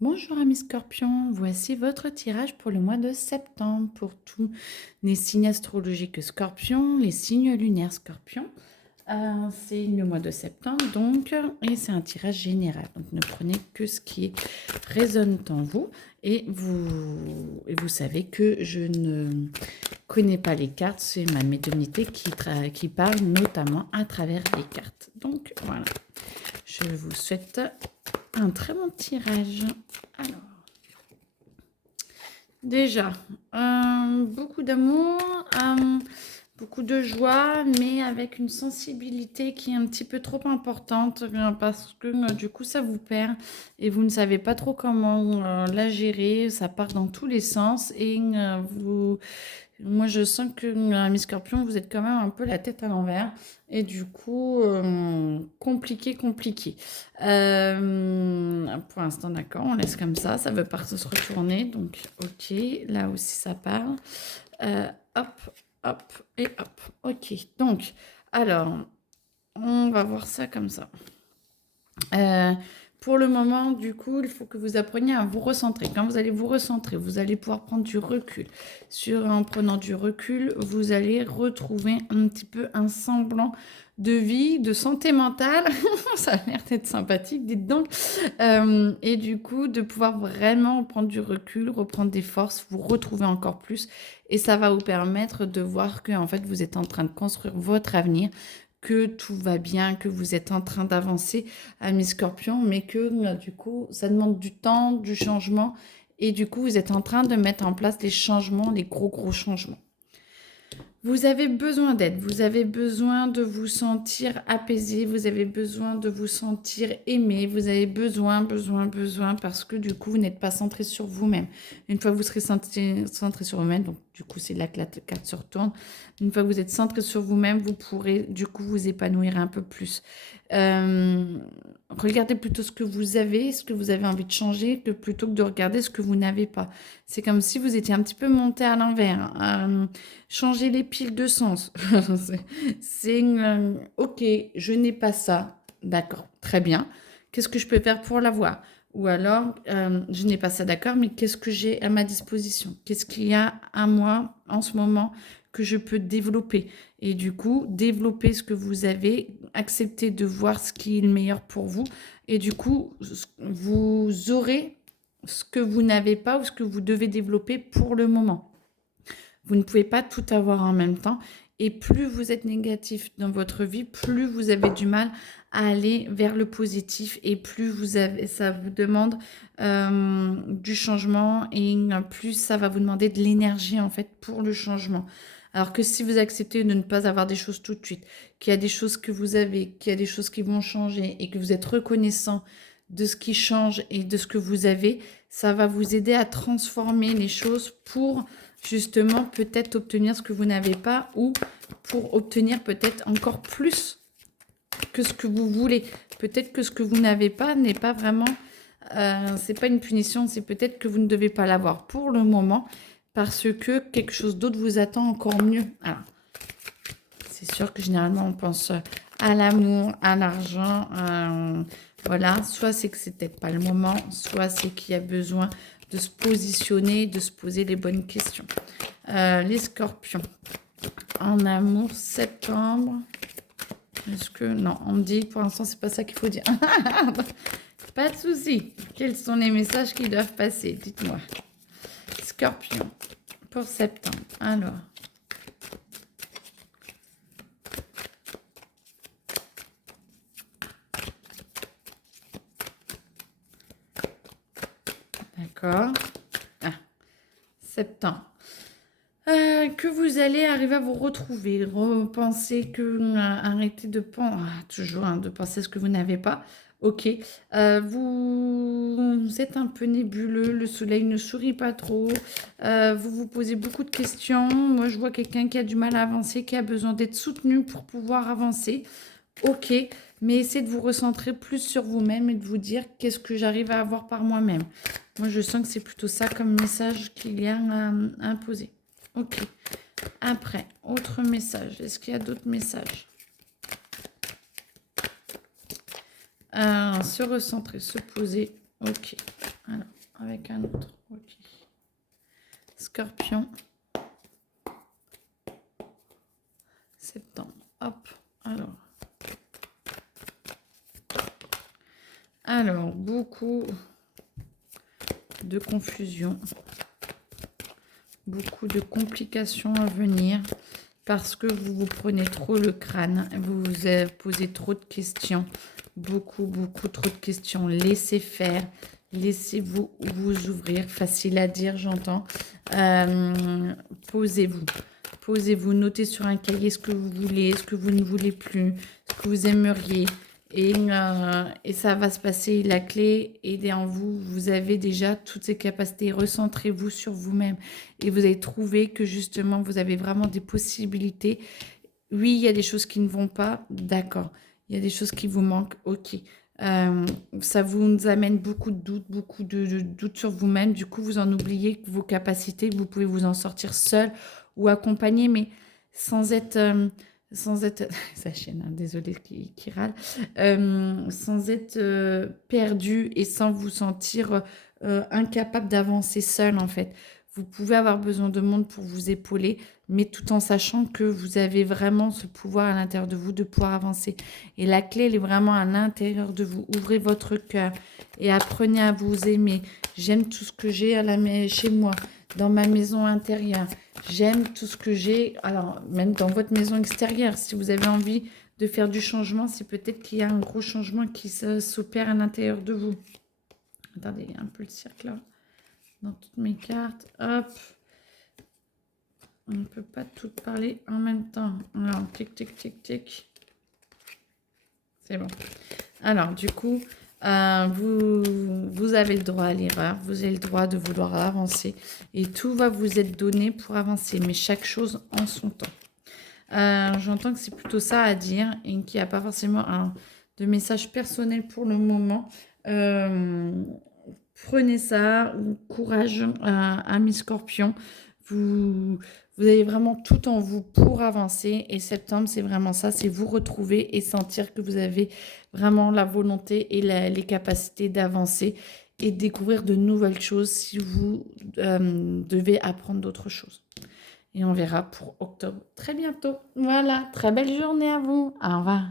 Bonjour amis scorpions, voici votre tirage pour le mois de septembre pour tous les signes astrologiques scorpions, les signes lunaires scorpions. C'est le mois de septembre donc, et c'est un tirage général. Donc ne prenez que ce qui résonne en vous et vous savez que je ne connais pas les cartes, c'est ma médiumnité qui parle notamment à travers les cartes. Donc voilà, je vous souhaite un très bon tirage. Alors, déjà, beaucoup d'amour, beaucoup de joie, mais avec une sensibilité qui est un petit peu trop importante parce que du coup, ça vous perd et vous ne savez pas trop comment la gérer. Ça part dans tous les sens et moi, je sens que Miss Scorpion, vous êtes quand même un peu la tête à l'envers. Et du coup, compliqué, compliqué. Pour l'instant, d'accord, on laisse comme ça. Ça veut pas se retourner. Donc, ok, là aussi, ça parle. Hop, hop et hop. Ok, donc, alors, on va voir ça comme ça. Pour le moment, du coup, il faut que vous appreniez à vous recentrer. Quand vous allez vous recentrer, vous allez pouvoir prendre du recul. En prenant du recul, vous allez retrouver un petit peu un semblant de vie, de santé mentale. Ça a l'air d'être sympathique, dites donc. Et du coup, de pouvoir vraiment prendre du recul, reprendre des forces, vous retrouver encore plus. Et ça va vous permettre de voir que, en fait, vous êtes en train de construire votre avenir, que tout va bien, que vous êtes en train d'avancer, amis scorpions, mais que du coup, ça demande du temps, du changement. Et du coup, vous êtes en train de mettre en place les changements, les gros changements. Vous avez besoin d'aide, vous avez besoin de vous sentir apaisé, vous avez besoin de vous sentir aimé, vous avez besoin, parce que du coup, vous n'êtes pas centré sur vous-même. Une fois que vous serez centré sur vous-même, donc du coup, c'est là que la carte se retourne. Une fois que vous êtes centré sur vous-même, vous pourrez du coup vous épanouir un peu plus. Regardez plutôt ce que vous avez, ce que vous avez envie de changer, plutôt que de regarder ce que vous n'avez pas. C'est comme si vous étiez un petit peu monté à l'envers. Changer les piles de sens. c'est ok, je n'ai pas ça. D'accord, très bien. Qu'est-ce que je peux faire pour l'avoir? Ou alors, je n'ai pas ça, d'accord, mais qu'est-ce que j'ai à ma disposition? Qu'est-ce qu'il y a à moi en ce moment que je peux développer? Et du coup, développer ce que vous avez, accepter de voir ce qui est le meilleur pour vous. Et du coup, vous aurez ce que vous n'avez pas ou ce que vous devez développer pour le moment. Vous ne pouvez pas tout avoir en même temps. Et plus vous êtes négatif dans votre vie, plus vous avez du mal à aller vers le positif et plus ça vous demande du changement et plus ça va vous demander de l'énergie en fait pour le changement. Alors que si vous acceptez de ne pas avoir des choses tout de suite, qu'il y a des choses que vous avez, qu'il y a des choses qui vont changer et que vous êtes reconnaissant de ce qui change et de ce que vous avez, ça va vous aider à transformer les choses pour justement peut-être obtenir ce que vous n'avez pas ou pour obtenir peut-être encore plus que ce que vous voulez. Peut-être que ce que vous n'avez pas n'est pas vraiment, c'est pas une punition, c'est peut-être que vous ne devez pas l'avoir pour le moment parce que quelque chose d'autre vous attend encore mieux. Alors, c'est sûr que généralement on pense à l'amour, à l'argent, voilà, soit c'est que c'est peut-être pas le moment, soit c'est qu'il y a besoin de se positionner, de se poser les bonnes questions. Les scorpions, en amour, septembre, est-ce que, non, on me dit, pour l'instant, c'est pas ça qu'il faut dire. Pas de souci. Quels sont les messages qui doivent passer? Dites-moi. Scorpion, pour septembre, alors. D'accord. Ah, septembre. Que vous allez arriver à vous retrouver, repenser que, arrêtez de penser, toujours de penser à ce que vous n'avez pas. Ok, vous êtes un peu nébuleux, le soleil ne sourit pas trop, vous vous posez beaucoup de questions. Moi, je vois quelqu'un qui a du mal à avancer, qui a besoin d'être soutenu pour pouvoir avancer. Ok, mais essayez de vous recentrer plus sur vous-même et de vous dire qu'est-ce que j'arrive à avoir par moi-même. Moi, je sens que c'est plutôt ça comme message qu'il y a à imposer. Ok. Après, autre message. Est-ce qu'il y a d'autres messages? Se recentrer, se poser. Ok. Alors. avec un autre. Ok. Scorpion. Septembre. Hop. Alors, beaucoup de confusion. Beaucoup de complications à venir parce que vous vous prenez trop le crâne. Vous vous posez trop de questions. Beaucoup trop de questions. Laissez faire. Laissez-vous vous ouvrir. Facile à dire, j'entends. Posez-vous. Posez-vous. Notez sur un cahier ce que vous voulez, ce que vous ne voulez plus, ce que vous aimeriez. Et ça va se passer. La clé est en vous. Vous avez déjà toutes ces capacités. Recentrez-vous sur vous-même. Et vous allez trouver que justement, vous avez vraiment des possibilités. Oui, il y a des choses qui ne vont pas. D'accord. Il y a des choses qui vous manquent. Ok. Ça vous amène beaucoup de doutes, beaucoup de doutes sur vous-même. Du coup, vous en oubliez vos capacités. Vous pouvez vous en sortir seul ou accompagné, mais sans être... sa chienne, hein, désolée qui râle, sans être perdu et sans vous sentir incapable d'avancer seul en fait. Vous pouvez avoir besoin de monde pour vous épauler, mais tout en sachant que vous avez vraiment ce pouvoir à l'intérieur de vous de pouvoir avancer. Et la clé, elle est vraiment à l'intérieur de vous. Ouvrez votre cœur et apprenez à vous aimer. J'aime tout ce que j'ai chez moi, dans ma maison intérieure. J'aime tout ce que j'ai, alors même dans votre maison extérieure, si vous avez envie de faire du changement, c'est peut-être qu'il y a un gros changement qui s'opère à l'intérieur de vous. Attendez, il y a un peu le cirque là, dans toutes mes cartes, hop. On ne peut pas tout parler en même temps. Alors, tic, tic, tic, tic. C'est bon. Alors, du coup, vous avez le droit à l'erreur, vous avez le droit de vouloir avancer et tout va vous être donné pour avancer, mais chaque chose en son temps. J'entends que c'est plutôt ça à dire et qu'il n'y a pas forcément de message personnel pour le moment. Prenez ça, courage à mes scorpions. Vous avez vraiment tout en vous pour avancer. Et septembre, c'est vraiment ça, c'est vous retrouver et sentir que vous avez vraiment la volonté et les capacités d'avancer et de découvrir de nouvelles choses si vous devez apprendre d'autres choses. Et on verra pour octobre très bientôt. Voilà, très belle journée à vous. Au revoir.